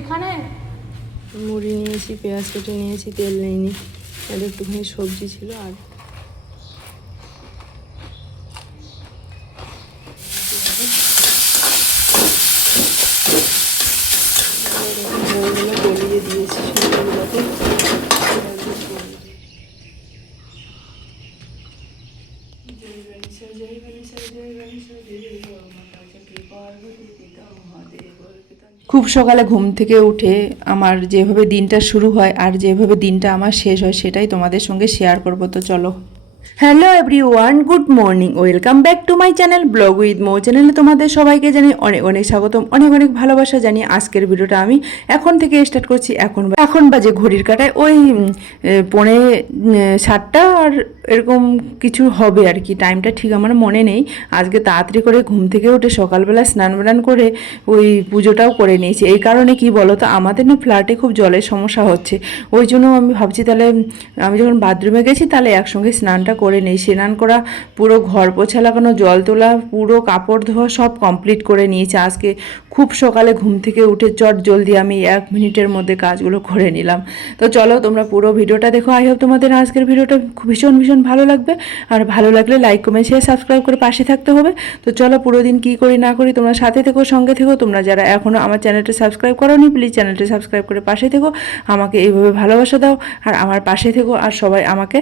এখানে মুড়ি নিয়েছি, পেঁয়াজ কেটে নিয়েছি, তেল নিইনি, আর একটুখানি সবজি ছিল। আর বউগুলো গলিয়ে দিয়েছি সবজিগুলোতে। খুব সকালে ঘুম থেকে উঠে আমার যেভাবে দিনটা শুরু হয় আর যেভাবে দিনটা আমার শেষ হয় সেটাই তোমাদের সঙ্গে শেয়ার করবো। তো চলো। Hello everyone, good morning, welcome back to my channel blog with Mou চ্যানেলে তোমাদের সবাইকে জানি অনেক অনেক স্বাগতম, অনেক অনেক ভালোবাসা জানি। আজকের ভিডিওটা আমি এখন থেকে স্টার্ট করছি। এখন বাজে ঘড়ির কাঁটায় ওই 6:30 আর এরকম কিছু হবে আর কি, টাইমটা ঠিক আমার মনে নেই। আজকে তাড়াতাড়ি করে ঘুম থেকে উঠে সকালবেলা স্নান বান করে ওই পুজোটাও করে নিয়েছি। এই কারণে কি বলো তো, আমাদের না ফ্ল্যাটে খুব জলের সমস্যা হচ্ছে, ওই জন্য আমি ভাবছি তাহলে আমি যখন বাথরুমে গেছি তাহলে একসঙ্গে স্নানটা করে নেই। স্নান করা, পুরো ঘর পোছা লাগানো, জল তোলা, পুরো কাপড় ধোয়া সব কমপ্লিট করে নিয়েছি। আজকে খুব সকালে ঘুম থেকে উঠে চট জলদি আমি 1 মিনিটের মধ্যে কাজগুলো করে নিলাম। তো চলো তোমরা পুরো ভিডিওটা দেখো। আই হোপ তোমাদের আজকের ভিডিওটা ভীষণ ভীষণ ভালো লাগবে। আর ভালো লাগলে লাইক কমেন্ট শেয়ার সাবস্ক্রাইব করে পাশে থাকতে হবে। তো চলো পুরো দিন কী করি না করি তোমরা সাথে থেকো, সঙ্গে থেকো। তোমরা যারা এখনও আমার চ্যানেলটা সাবস্ক্রাইব করোনি প্লিজ চ্যানেলটা সাবস্ক্রাইব করে পাশে থেকো, আমাকে এইভাবে ভালোবাসা দাও আর আমার পাশে থেকো। আর সবাই আমাকে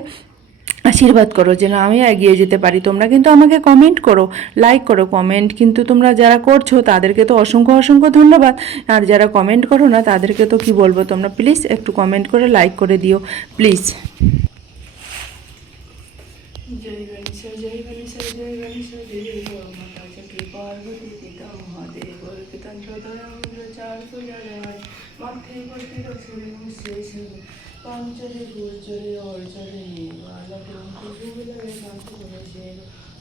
আশীর্বাদ করো যেন আমি এগিয়ে যেতে পারি। তোমরা কিন্তু আমাকে কমেন্ট করো, লাইক করো। কমেন্ট কিন্তু তোমরা যারা করছো তাদেরকে তো অসংখ্য অসংখ্য ধন্যবাদ। আর যারা কমেন্ট করো না তাদেরকে তো কি বলবো, তোমরা প্লিজ একটু কমেন্ট করে লাইক করে দিও প্লিজ। জয় গণেশ জয় গণেশ জয় গণেশ দেব মাতা চক্রী পার্বতী পিতা মহাদেব কীর্তন চার সুজায় মাথে বর্তিত সুরে শেষ পাঞ্চরে গুর্জরে অর্জরে বালকম কুজুলরে শান্ত করেছে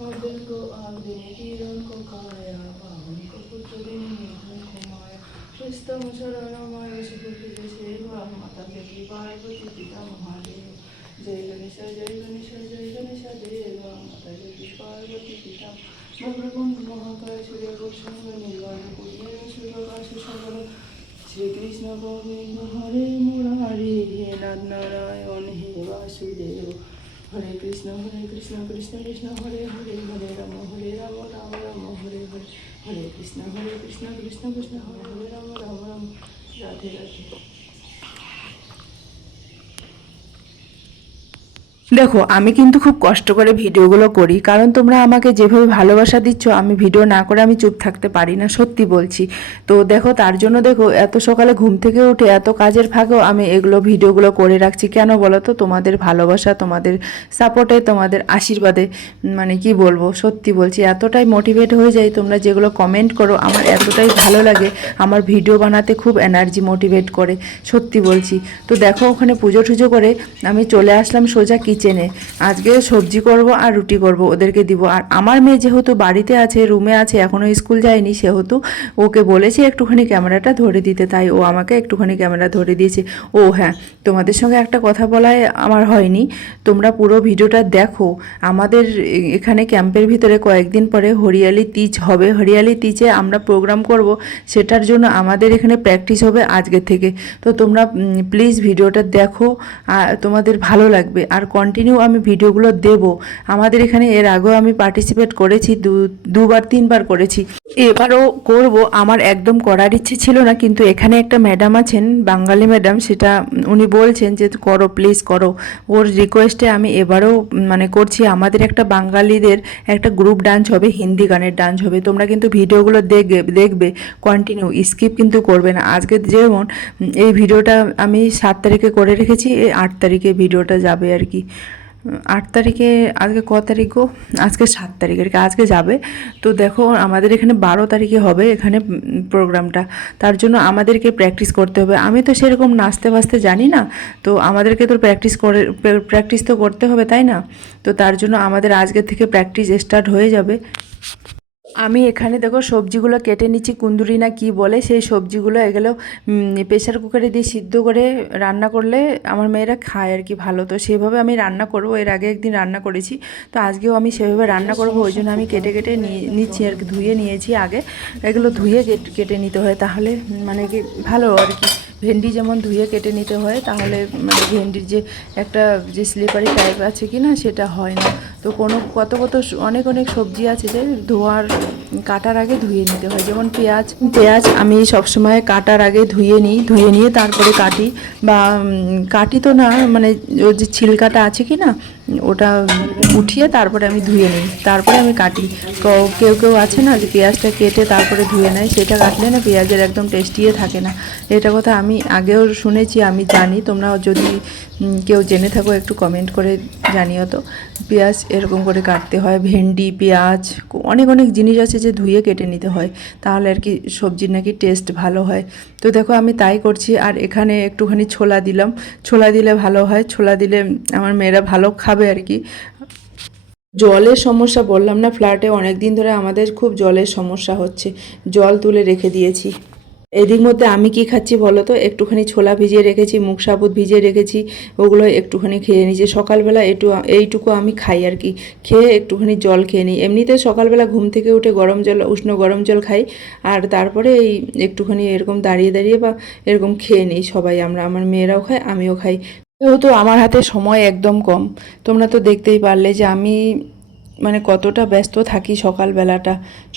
অর্জুন কো আগদিনে কিরণ কো কায়া পাবন কো পুত্র দিনে নিধন কো মায়া সুস্তম শরণময় সুপুত্র সেবা মাতা চক্রী পার্বতী পিতা মহাদেব। জয় গণেশ জয় গণেশ জয় গণেশ দেব মাতা চক্রী পার্বতী পিতা ব্রহ্মকুণ্ড মহাকায় সূর্যগোসঙ্গ নির্বাণ কুঞ্জেন সূর্যকাশ সকল শ্রীকৃষ্ণ গোবিন্দ হরে মুরারি হে নাথ নারায়ণ হে বাসুদেব। হরে কৃষ্ণ কৃষ্ণ কৃষ্ণ হরে হরে হরে রাম রাম রাম হরে হরে হরে কৃষ্ণ কৃষ্ণ কৃষ্ণ হরে হরে রাম রাম রাধে রাধে। দেখো আমি কিন্তু খুব কষ্ট করে ভিডিওগুলো করি, কারণ তোমরা আমাকে যেভাবে ভালোবাসা দিচ্ছ আমি ভিডিও না করে আমি চুপ থাকতে পারি না, সত্যি বলছি। তো দেখো তার জন্য দেখো এত সকালে ঘুম থেকে উঠে এত কাজের ফাঁকেও আমি এগুলো ভিডিওগুলো করে রাখছি। কেন বলো তো, তোমাদের ভালোবাসা, তোমাদের সাপোর্টে, তোমাদের আশীর্বাদে, মানে কি বলবো, সত্যি বলছি এতটাই মোটিভেট হয়ে যাই। তোমরা যেগুলো কমেন্ট করো আমার এতটাই ভালো লাগে, আমার ভিডিও বানাতে খুব এনার্জি মোটিভেট করে, সত্যি বলছি। তো দেখো ওখানে পুজো টুজো করে আমি চলে আসলাম সোজা কিচেনে। আজকে সবজি করব আর রুটি করব, ওদেরকে দিব। আর আমার মেয়ে যেহেতু বাড়িতে আছে, রুমে আছে, এখনও স্কুল যায়নি, সেহেতু ওকে বলেছি একটুখানি ক্যামেরাটা ধরে দিতে, তাই ও আমাকে একটুখানি ক্যামেরা ধরে দিয়েছে। ও হ্যাঁ, তোমাদের সঙ্গে একটা কথা বলায় আমার হয়নি, তোমরা পুরো ভিডিওটা দেখো। আমাদের এখানে ক্যাম্পের ভিতরে কয়েকদিন পরে হরিয়ালি তীজ হবে। হরিয়ালি তীজে আমরা প্রোগ্রাম করব, সেটার জন্য আমাদের এখানে প্র্যাকটিস হবে আজকে থেকে। তো তোমরা প্লিজ ভিডিওটা দেখো, তোমাদের ভালো লাগবে। আর কন্টিনিউ আমি ভিডিওগুলো দেব। আমাদের এখানে এর আগেও আমি পার্টিসিপেট করেছি, 2-3বার করেছি, এবারও করব। আমার একদম করার ইচ্ছে ছিল না, কিন্তু এখানে একটা ম্যাডাম আছেন, বাঙালি ম্যাডাম, সেটা উনি বলছেন যে করো প্লিজ করো। ওর রিকোয়েস্টে আমি এবারও মানে করছি। আমাদের একটা বাঙালিদের একটা গ্রুপ ডান্স হবে, হিন্দি গানের ডান্স হবে। তোমরা কিন্তু ভিডিওগুলো দেখবে কন্টিনিউ, স্কিপ কিন্তু করবে না। আজকে যেমন এই ভিডিওটা আমি 7 তারিখে করে রেখেছি, এই 8 তারিখে ভিডিওটা যাবে আর কি। 8 তারিখে, আজকে ক তারিখ গো, আজকে 7 তারিখ আর কি, আজকে যাবে। তো দেখো আমাদের এখানে 12 তারিখে হবে এখানে প্রোগ্রামটা, তার জন্য আমাদেরকে প্র্যাকটিস করতে হবে। আমি তো সেরকম নাচতে বাজতে জানি না, তো আমাদেরকে তো প্র্যাকটিস তো করতে হবে, তাই না? তো তার জন্য আমাদের আজকে থেকে প্র্যাকটিস স্টার্ট হয়ে যাবে। আমি এখানে দেখো সবজিগুলো কেটে নিচ্ছি, কুন্দুরি না কি বলে সেই সবজিগুলো, এগুলো প্রেশার কুকারে দিয়ে সিদ্ধ করে রান্না করলে আমার মেয়েরা খায় আর কি ভালো। তো সেভাবে আমি রান্না করব, এর আগে একদিন রান্না করেছি, তো আজকেও আমি সেভাবে রান্না করব। ওই জন্য আমি কেটে কেটে নিচ্ছি আর কি, ধুয়ে নিয়েছি আগে। এগুলো ধুয়ে কেটে নিতে হয়, তাহলে মানে কি ভালো আর কি। ভেন্ডি যেমন ধুয়ে কেটে নিতে হয়, তাহলে মানে ভেন্ডির যে একটা যে স্লিপারি টাইপ আছে কি না সেটা হয় না। তো কত অনেক অনেক সবজি আছে যে ধোয়ার কাটার আগে ধুয়ে নিতে হয়। যেমন পেঁয়াজ আমি সবসময় কাটার আগে ধুয়ে নিয়ে তারপরে কাটি, বা কাটি তো না, মানে ওর যে ছিলকাটা আছে কি না ওটা উঠিয়ে তারপরে আমি ধুয়ে নিই, তারপরে আমি কাটি। তো কেউ আছে না যে পেঁয়াজটা কেটে তারপরে ধুয়ে নেয়, সেটা কাটলে না পেঁয়াজের একদম টেস্টিয়ে থাকে না। এটা কথা আমি আগেও শুনেছি, আমি জানি। তোমরা যদি কেউ জেনে থাকো একটু কমেন্ট করে জানিও তো। পেঁয়াজ এরকম করে কাটতে হয়, ভেন্ডি, পেঁয়াজ, অনেক অনেক জিনিস আছে যে ধুয়ে কেটে নিতে হয়, তাহলে আর কি সবজির নাকি টেস্ট ভালো হয়। তো দেখো আমি তাই করছি। আর এখানে একটুখানি ছোলা দিলাম, ছোলা দিলে ভালো হয়, ছোলা দিলে আমার মেয়েরা ভালো খাবে আর কি। জলের সমস্যা বললাম না, ফ্ল্যাটে অনেক দিন ধরে আমাদের খুব জলের সমস্যা হচ্ছে, জল তুলে রেখে দিয়েছি। এদিক মধ্যে আমি কি খাচ্ছি বলো তো, একটুখানি ছোলা ভিজিয়ে রেখেছি, মুগ সাবুত ভিজিয়ে রেখেছি, ওগুলো একটুখানি খেয়ে নিয়েছি সকালবেলা। এইটুকু আমি খাই আর কি, খেয়ে একটুখানি জল খেয়ে নিই। এমনিতে সকালবেলা ঘুম থেকে উঠে উষ্ণ গরম জল খাই, আর তারপরে এই একটুখানি এরকম দাঁড়িয়ে দাঁড়িয়ে বা এরকম খেয়ে নিই সবাই, আমার মেয়েরাও খায়, আমিও খাই। যেহেতু আমার হাতে সময় একদম কম, তোমরা তো দেখতেই পারলে যে আমি মানে কতটা ব্যস্ত থাকি।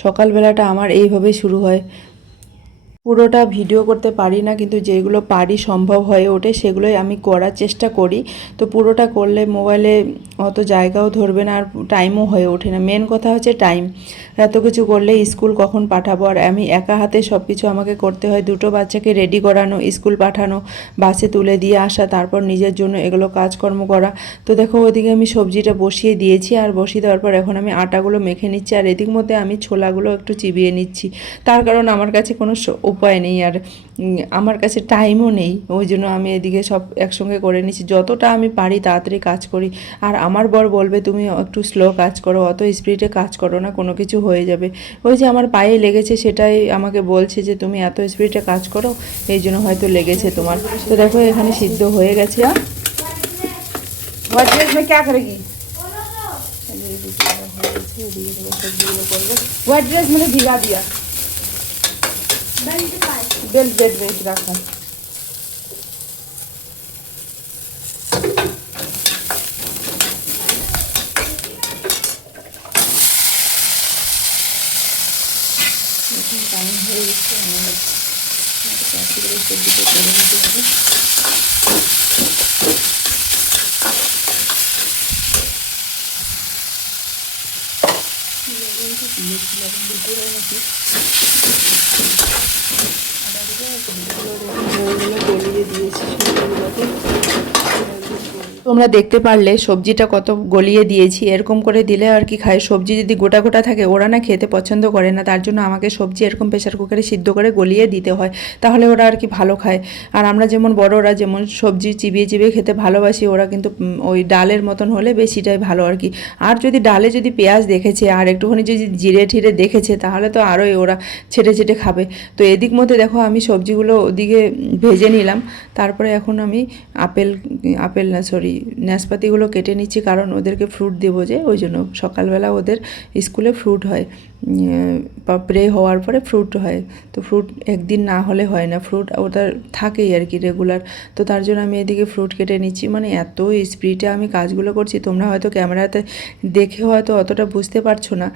সকালবেলাটা আমার এইভাবেই শুরু হয়। পুরোটা ভিডিও করতে পারি না, কিন্তু যেগুলো পারি সম্ভব হয়ে ওঠে সেগুলোই আমি করার চেষ্টা করি। তো পুরোটা করলে মোবাইলে অত জায়গাও ধরবে না, আর টাইমও হয়ে ওঠে না। মেন কথা হচ্ছে টাইম। এত কিছু করলে স্কুল কখন পাঠাবো, আর আমি একা হাতে সব কিছু আমাকে করতে হয়। দুটো বাচ্চাকে রেডি করানো, স্কুল পাঠানো, বাসে তুলে দিয়ে আসা, তারপর নিজের জন্য এগুলো কাজকর্ম করা। তো দেখো ওদিকে আমি সবজিটা বসিয়ে দিয়েছি, আর বসিয়ে দেওয়ার পর এখন আমি আটাগুলো মেখে নিচ্ছি, আর এদিক মধ্যে আমি ছোলাগুলো একটু চিবিয়ে নিচ্ছি। তার কারণ আমার কাছে কোনো উপায় নেই, আর আমার কাছে টাইমও নেই, ওই জন্য আমি এদিকে সব একসঙ্গে করে নিচ্ছি। যতটা আমি পারি তাড়াতাড়ি কাজ করি। আর আমার বর বলবে তুমি একটু স্লো কাজ করো, অত স্পিডে কাজ করো না, কোনো কিছু হয়ে যাবে। ওই যে আমার পায়ে লেগেছে, সেটাই আমাকে বলছে যে তুমি এত স্পিডে কাজ করো, এই জন্য হয়তো লেগেছে তোমার। তো দেখো এখানে সিদ্ধ হয়ে গেছে। হোয়াইট ড্রেস মানে ভিগা দিয়া বেল্ট রাখা। টাইম হয়ে গেছে, আমাদের সবজিটা করে নিতে হবে। দুপুরে নাকি গলিয়ে দিয়েছি সবজিগুলোকে। তোমরা দেখতে পারলে সবজিটা কত গলিয়ে দিয়েছি, এরকম করে দিলে আর কি খায়। সবজি যদি গোটা গোটা থাকে ওরা না খেতে পছন্দ করে না, তার জন্য আমাকে সবজি এরকম প্রেশার কুকারে সিদ্ধ করে গলিয়ে দিতে হয়, তাহলে ওরা আর কি ভালো খায়। আর আমরা যেমন বড়রা যেমন সবজি চিবিয়ে চিবিয়ে খেতে ভালোবাসি, ওরা কিন্তু ওই ডালের মতন হলে বেশিটাই ভালো আর কি। আর যদি ডালে যদি পেঁয়াজ দেখেছে আর একটুখানি যদি জিরে ঠিরে দেখেছে, তাহলে তো আরোই ওরা ছেটে ছেটে খাবে। তো এদিক মধ্যে দেখো আমি সবজিগুলো ওদিকে ভেজে নিলাম, তারপরে এখন আমি আপেল না সরি নাশপাতিগুলো কেটে নিচ্ছি, কারণ ওদেরকে ফ্রুট দেবো যে, ওই জন্য সকালবেলা ওদের স্কুলে ফ্রুট হয়, প্রে হওয়ার পরে ফ্রুট হয়। তো ফ্রুট একদিন না হলে হয় না, ফ্রুট ওদের থাকেই আর কি রেগুলার। তো তার জন্য আমি এদিকে ফ্রুট কেটে নিচ্ছি। মানে এত স্পিডে আমি কাজগুলো করছি, তোমরা হয়তো ক্যামেরাতে দেখে হয়তো অতটা বুঝতে পারছো না।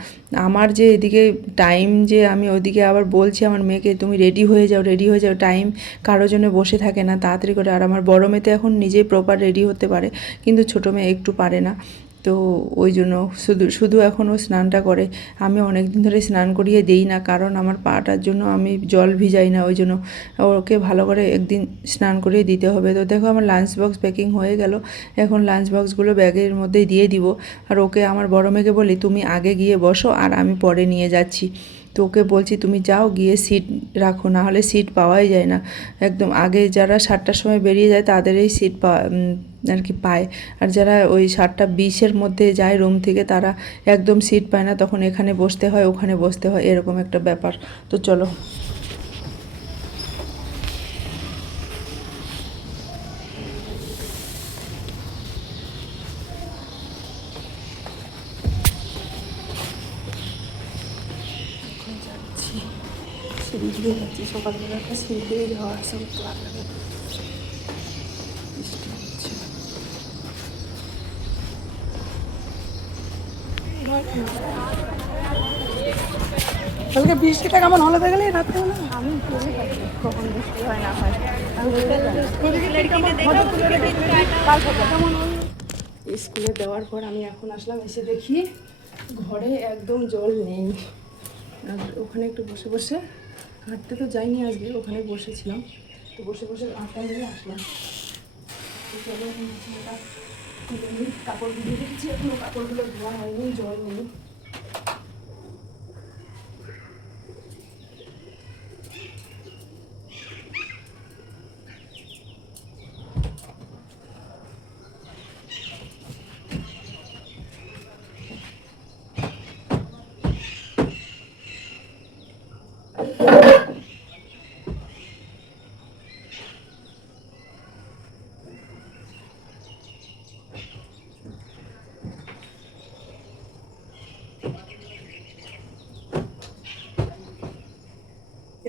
আমার যে এদিকে টাইম, যে আমি ওদিকে আবার বলছি আমার মেয়েকে তুমি রেডি হয়ে যাও, টাইম কারোর জন্য বসে থাকে না, তাড়াতাড়ি করে। আর আমার বড় মেয়ে তো এখন নিজেই প্রপার রেডি হতে পারে, কিন্তু ছোটো মেয়ে একটু পারে না। তো ওই জন্য শুধু এখন ও স্নানটা করে। আমি অনেক দিন ধরে স্নান করিয়ে দিই না, কারণ আমার পাটার জন্য আমি জল ভিজাই না, ওই জন্য ওকে ভালো করে একদিন স্নান করিয়ে দিতে হবে। তো দেখো আমার লাঞ্চ বক্স প্যাকিং হয়ে গেল, এখন লাঞ্চ বক্সগুলো ব্যাগের মধ্যেই দিয়ে দিব। আর ওকে, আমার বড় মেয়েকে বলি তুমি আগে গিয়ে বসো আর আমি পরে নিয়ে যাচ্ছি। তো ওকে বলছি তুমি যাও গিয়ে সিট রাখো, না হলে সিট পাওয়াই যায় না। একদম আগে যারা 7টার সময় বেরিয়ে যায় তাদেরই সিট আর কি পায়, আর যারা ওই 7টা 20-এর মধ্যে যায় রুম থেকে তারা একদম সিট পায় না, তখন এখানে বসতে হয় ওখানে বসতে হয়, এরকম একটা ব্যাপার। তো চলো। সিঁড়ি দিয়ে যাচ্ছি, সকালবেলা একটা সিঁড়ি দিয়ে যাওয়া আসা করতে ভালো লাগে। বৃষ্টি হচ্ছে। কালকে বৃষ্টিটা কেমন হলো দেখলে রাত্রে আমি পড়ে থাকি কখন বৃষ্টি হয় না হয়। স্কুলে দেওয়ার পর আমি এখন আসলাম, এসে দেখি ঘরে একদম জল নেই। আর ওখানে একটু বসে বসে, হাঁটতে তো যাইনি আজকে, ওখানে বসেছিলাম, তো বসে বসে আটা নিয়ে আসলাম। তো চলো এখন বিছানাটা তুলে নিই। কাপড় ভিজে রেখেছি, এখনো কাপড়গুলো ধোয়া হয়নি, জল নেই।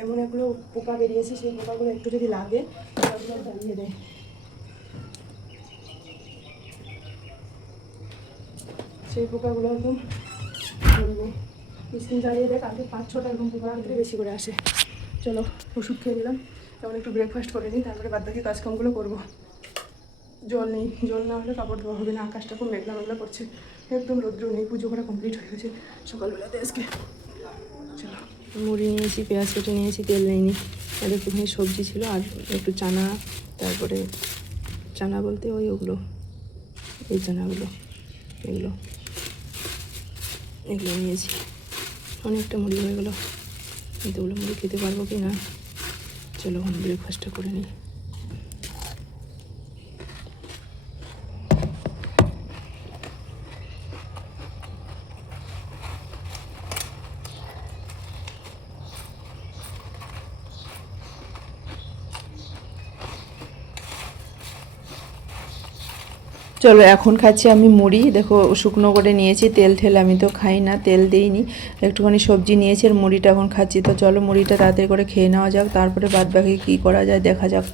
এমন এগুলো পোকা বেরিয়েছে, সেই পোকাগুলো একটু যদি লাগে পোকাগুলো জ্বালিয়ে দেয়। সেই পোকাগুলো একদম ধরবে, স্কিন জ্বালিয়ে দেয়। কালকে 5-6টা এরকম পোকা রাত্রে বেশি করে আসে। চলো ওষুধ খেয়ে দিলাম, তেমন একটু ব্রেকফাস্ট করে নিই, তারপরে বাদ বাকি কাজকামগুলো করবো। জল নেই, জল না হলে কাপড় ধোয়া হবে না। আকাশটা খুব মেঘলা মেঘলা করছে, একদম রৌদ্র নেই। পুজো করা কমপ্লিট হয়ে গেছে সকালবেলাতে আজকে। চলো, মুড়ি নিয়েছি, পেঁয়াজ কেটে নিয়েছি, তেল নিইনি, আর একটুখানি সবজি ছিল, আর একটু চানা, তারপরে চানা বলতে ওই ওগুলো, এই চানাগুলো, এগুলো এগুলো নিয়েছি। অনেকটা মুড়ি হয়ে গেলো, এতগুলো মুড়ি খেতে পারবো কি না। চলো এখন ব্রেকফাস্টটা করে নিই। চলো এখন খাচ্ছি আমি মুড়ি। দেখো শুকনো করে নিয়েছি, তেল ঠেল আমি তো খাই না, তেল দিইনি। একটুখানি সবজি নিয়েছি আর মুড়িটা এখন খাচ্ছি। তো চলো মুড়িটা তাড়াতাড়ি করে খেয়ে নেওয়া যাক, তারপরে বাদ বাকি কী করা যায় দেখা যাক।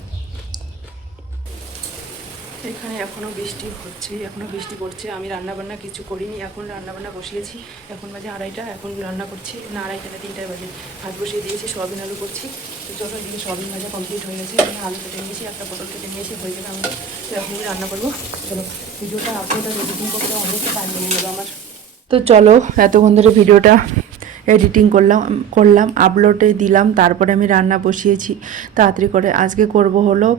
এখানে এখনও বৃষ্টি হচ্ছে, এখনও বৃষ্টি পড়ছে। আমি রান্নাবান্না কিছু করিনি, এখন রান্নাবান্না বসিয়েছি। এখন বাজে 2:30, এখন রান্না করছি, না 2:30 না 3টায় বাজে। ভাত বসিয়ে দিয়েছি, সয়াবিন আলু করছি। তো চলো এদিকে সয়াবিন ভাজা কমপ্লিট হয়ে গেছে, আমি আলু কেটে নিয়েছি, একটা পটল কেটে নিয়েছি, হয়ে গেলে আমি এখন রান্না করবো। চলো ভিডিওটা আপলোড আর এডিটিং করতে অনেকটা টাইম লেগে যাবে আমার। তো চলো এতক্ষণ ধরে ভিডিওটা এডিটিং করলাম আপলোডে দিলাম, তারপরে আমি রান্না বসিয়েছি তাড়াতাড়ি করে। আজকে করব হলো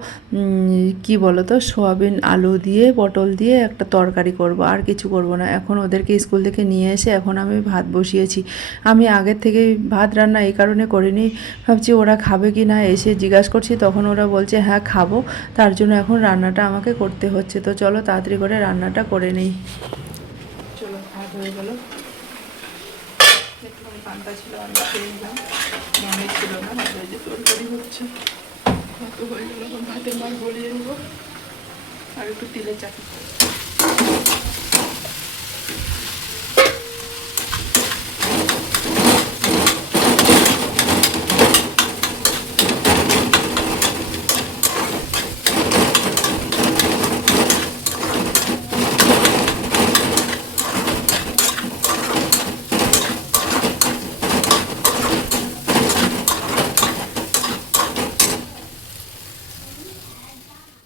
কি বলো তো, সোয়াবিন আলু দিয়ে পটল দিয়ে একটা তরকারি করব, আর কিছু করব না। এখন ওদেরকে স্কুল থেকে নিয়ে এসে এখন আমি ভাত বসিয়েছি। আমি আগের থেকেই ভাত রান্না এই কারণে করিনি, ভাবছি ওরা খাবে কি না, এসে জিজ্ঞাসা করছি তখন ওরা বলছে হ্যাঁ খাবো, তার জন্য এখন রান্নাটা আমাকে করতে হচ্ছে। তো চলো তাড়াতাড়ি করে রান্নাটা করে নেই। চলো ভাত হয়ে গেল, একটুখানি পান্তা ছিল আমি খেয়ে নিলাম, মনে ছিল না। ভাতের যে তরকারি হচ্ছে, ভাত হয়ে গেল, এখন ভাতের মার গলিয়ে নেব আর একটু তেলের চাটনি।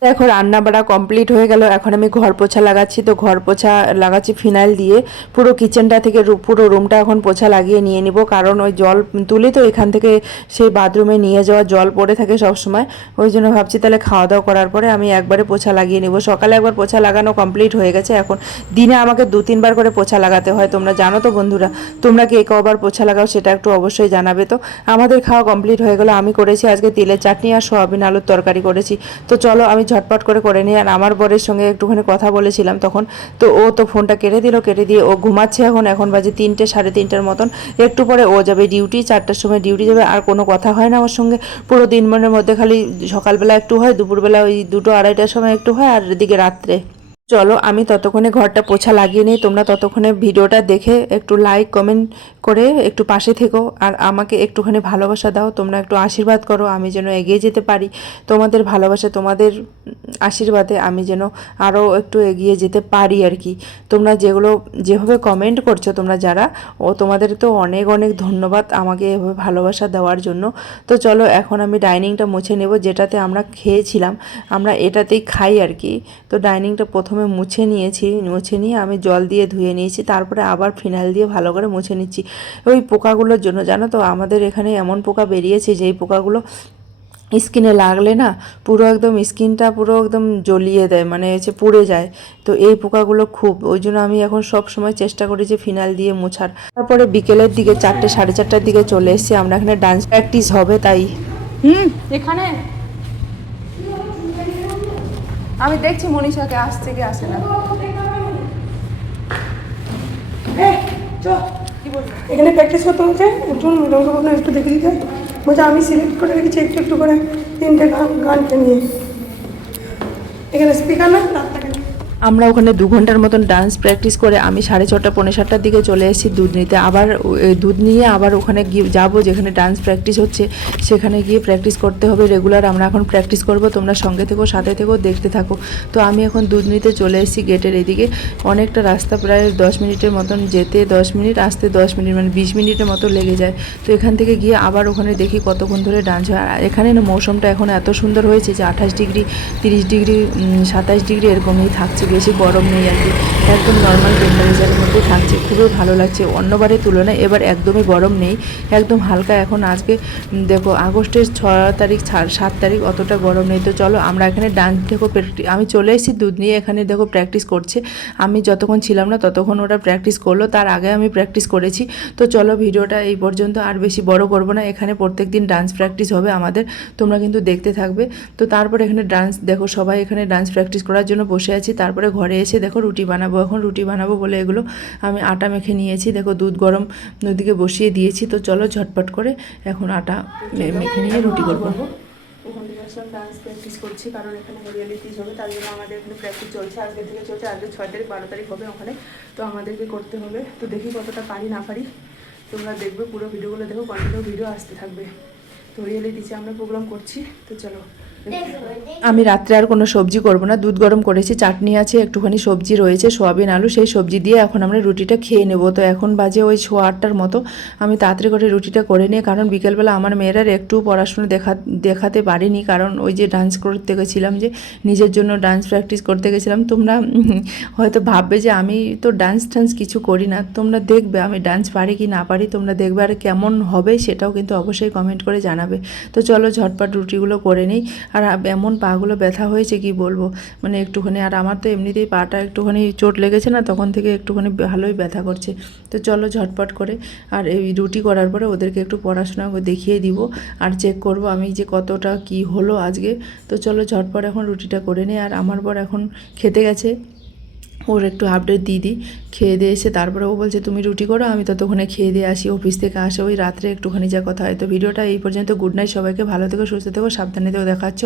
দেখো রান্না বাড়া কমপ্লিট হয়ে গেল। এখন আমি ঘর পোছা লাগাচ্ছি। তো ঘর পোছা লাগাচ্ছি ফিনাইল দিয়ে। পুরো কিচেনটা থেকে পুরো রুমটা এখন পোছা লাগিয়ে নিয়ে নিব, কারণ ওই জল তুলি তো এখান থেকে সেই বাথরুমে নিয়ে যাওয়া জল পড়ে থাকে সব সময়। ওই জন্য ভাবছি তাহলে খাওয়া দাওয়া করার পরে আমি একবারে পোছা লাগিয়ে নিব। সকালে একবার পোছা লাগানো কমপ্লিট হয়ে গেছে। এখন দিনে আমাকে 2-3 বার করে পোছা লাগাতে হয়। তোমরা জানো তো বন্ধুরা, তোমরা কে কবার পোছা লাগাও সেটা একটু অবশ্যই জানাবে। তো আমাদের খাওয়া কমপ্লিট হয়ে গেল। আমি করেছি আজকে তিলের চাটনি আর সয়াবিন আলুর তরকারি করেছি। তো চলো আমি ঝটপট করে নিই। আর আমার বরের সঙ্গে একটুখানি কথা বলেছিলাম তখন, তো ও তো ফোনটা কেটে দিয়ে ও ঘুমাচ্ছে। এখন বাজে 3টে 3:30টার মতন। একটু পরে ও যাবে ডিউটি, 4টার সময় ডিউটি যাবে। আর কোনো কথা হয় না ওর সঙ্গে পুরো দিনমানের মধ্যে, খালি সকালবেলা একটু হয়, দুপুরবেলা ওই 2-2:30টার সময় একটু হয়, আর এদিকে রাত্রে। চলো আমি ততক্ষণে ঘরটা পোছা লাগিয়ে নিই। তোমরা ততক্ষণে ভিডিওটা দেখে একটু লাইক কমেন্ট করে একটু পাশে থেকো, আর আমাকে একটুখানি ভালোবাসা দাও। তোমরা একটু আশীর্বাদ করো আমি যেন এগিয়ে যেতে পারি। তোমাদের ভালোবাসা, তোমাদের আশীর্বাদে আমি যেন আরও একটু এগিয়ে যেতে পারি আর কি। তোমরা যেভাবে কমেন্ট করছো তোমরা যারা, তোমাদের তো অনেক অনেক ধন্যবাদ আমাকে এভাবে ভালোবাসা দেওয়ার জন্য। তো চলো এখন আমি ডাইনিংটা মুছে নেব, যেটাতে আমরা খেয়েছিলাম। আমরা এটাতেই খাই আর কি। তো ডাইনিংটা প্রথমে মুছে নিয়ে আমি জল দিয়ে ধুয়ে নিয়েছি, তারপরে আবার ফিনাইল দিয়ে ভালো করে মুছে নিচ্ছি। ওই পোকাগুলোর জন্য, জানো তো আমাদের এখানে এমন পোকা বেরিয়েছে যেই পোকাগুলো স্কিনে লাগলে না পুরো একদম স্কিনটা পুরো একদম জ্বলিয়ে দেয়, মানে হচ্ছে পুড়ে যায়। তো এই পোকাগুলো খুব, ওই জন্য আমি এখন সব সময় চেষ্টা করি যে ফিনাইল দিয়ে মোছার। তারপরে বিকেলের দিকে 4টে 4:30টার দিকে চলে এসেছি। আমরা এখানে ডান্স প্র্যাকটিস হবে তাই। এখানে আমি দেখছি মনীষাকে আসছে কি আসে না। এখানে প্র্যাকটিস করতে হচ্ছে। একজন ম্যাডামকে বললাম একটু দেখে দিতে, বলছে আমি সিলেক্ট করে রেখেছি একটু করে 3টে গানকে নিয়ে। এখানে স্পিকার না তার থাকে। আমরা ওখানে 2 ঘন্টার মতন ডান্স প্র্যাকটিস করে আমি 6:30 পৌনে 7টার দিকে চলে এসেছি দুধ নিতে। আবার দুধ নিয়ে আবার ওখানে গিয়ে যাবো যেখানে ডান্স প্র্যাকটিস হচ্ছে, সেখানে গিয়ে প্র্যাকটিস করতে হবে রেগুলার। আমরা এখন প্র্যাকটিস করব, তোমরা সঙ্গে থেকো, সাথে থেকো, দেখতে থাকো। তো আমি এখন দুধ নিতে চলে এসেছি গেটের এদিকে। অনেকটা রাস্তা, প্রায় 10 মিনিটের মতন যেতে, 10 মিনিট আসতে 10 মিনিট, মানে 20 মিনিটের মতো লেগে যায়। তো এখান থেকে গিয়ে আবার ওখানে দেখি কতক্ষণ ধরে ডান্স হয়। আর এখানে না মৌসুমটা এখন এত সুন্দর হয়েছে যে 28 ডিগ্রি, 30 ডিগ্রি, 27 ডিগ্রি এরকমই থাকছে, বেশি গরম নেই আর কি। একদম নর্মাল টেম্পারেচারের মধ্যে থাকছে, খুবই ভালো লাগছে। অন্যবারের তুলনায় এবার একদমই গরম নেই, একদম হালকা। এখন আজকে দেখো আগস্টের 6 তারিখ 7 তারিখ, অতটা গরম নেই। তো চলো আমরা এখানে ডান্স দেখো, আমি চলে এসেছি দুধ নিয়ে। এখানে দেখো প্র্যাকটিস করছে। আমি যতক্ষণ ছিলাম না ততক্ষণ ওরা প্র্যাকটিস করলো, তার আগে আমি প্র্যাকটিস করেছি। তো চলো ভিডিওটা এই পর্যন্ত, আর বেশি বড় করব না। এখানে প্রত্যেক দিন ডান্স প্র্যাকটিস হবে আমাদের, তোমরা কিন্তু দেখতে থাকবে। তো তারপরে এখানে ডান্স দেখো, সবাই এখানে ডান্স প্র্যাকটিস করার জন্য বসে আছি। তারপরে ঘরে এসে দেখো রুটি বানাবো। এখন রুটি বানাবো বলে এগুলো আমি আটা মেখে নিয়েছি। দেখো দুধ গরম ওদিকে বসিয়ে দিয়েছি। তো চলো ঝটপট করে এখন আটা মেখে নিয়ে রুটি করবো। ওখান থেকে আসলাম, ডান্স প্র্যাকটিস করছি, কারণ এখানে রিয়েলিটিস হবে, তার জন্য আমাদের এখানে প্র্যাকটিস চলছে। আজকে থেকে চলছে, আজকে 6 তারিখ 12 তারিখ হবে ওখানে। তো আমাদেরকে করতে হবে। তো দেখি কতটা পারি না পারি, তোমরা দেখবে পুরো ভিডিওগুলো, দেখো কন্টিনিউ ভিডিও আসতে থাকবে। তো রিয়েলিটিসে আমরা প্রোগ্রাম করছি। তো চলো। আমি রাত্রে আর কোনো সবজি করব না, দুধ গরম করেছি, চাটনি আছে, একটুখানি সবজি রয়েছে সোয়াবিন আলু, সেই সবজি দিয়ে এখন আমরা রুটিটা খেয়ে নেব। তো এখন বাজে ওই 8:15টার মতো। আমি তাড়াতাড়ি করে রুটিটা করে নিই, কারণ বিকেলবেলা আমার মেয়েরার একটু পড়াশোনা দেখাতে পারিনি, কারণ ওই যে ডান্স করতে গেছিলাম, যে নিজের জন্য ডান্স প্র্যাকটিস করতে গেছিলাম। তোমরা হয়তো ভাববে যে আমি তো ডান্স কিছু করি না, তোমরা দেখবে আমি ডান্স পারি কি না পারি, তোমরা দেখবে। আর কেমন হবে সেটাও কিন্তু অবশ্যই কমেন্ট করে জানাবে। তো চলো ঝটপট রুটিগুলো করে নিই। আর এমন পাগুলো ব্যথা হয়েছে কি বলবো, মানে একটুখানি। আর আমার তো এমনিতেই পাটা একটুখানি চোট লেগেছে না, তখন থেকে একটুখানি ভালোই ব্যথা করছে। তো চলো ঝটপট করে, আর এই রুটি করার পরে ওদেরকে একটু পড়াশোনা দেখিয়ে দিব, আর চেক করব আমি যে কতটা কি হলো আজকে। তো চলো ঝটপট এখন রুটিটা করে নিই। আর আমার বর এখন খেতে গেছে, ওর একটু আপডেট দিয়ে দিই। খেয়ে দিয়ে এসে তারপরে ও বলছে তুমি রুটি করো, আমি ততক্ষণে খেয়ে দিয়ে আসি। অফিস থেকে আসে ওই রাত্রে একটুখানি যা কথা হয়। তো ভিডিওটা এই পর্যন্ত। গুড নাইট সবাইকে, ভালো থেকো, সুস্থ থেকো, সাবধানে থেকো, দেখা হচ্ছে।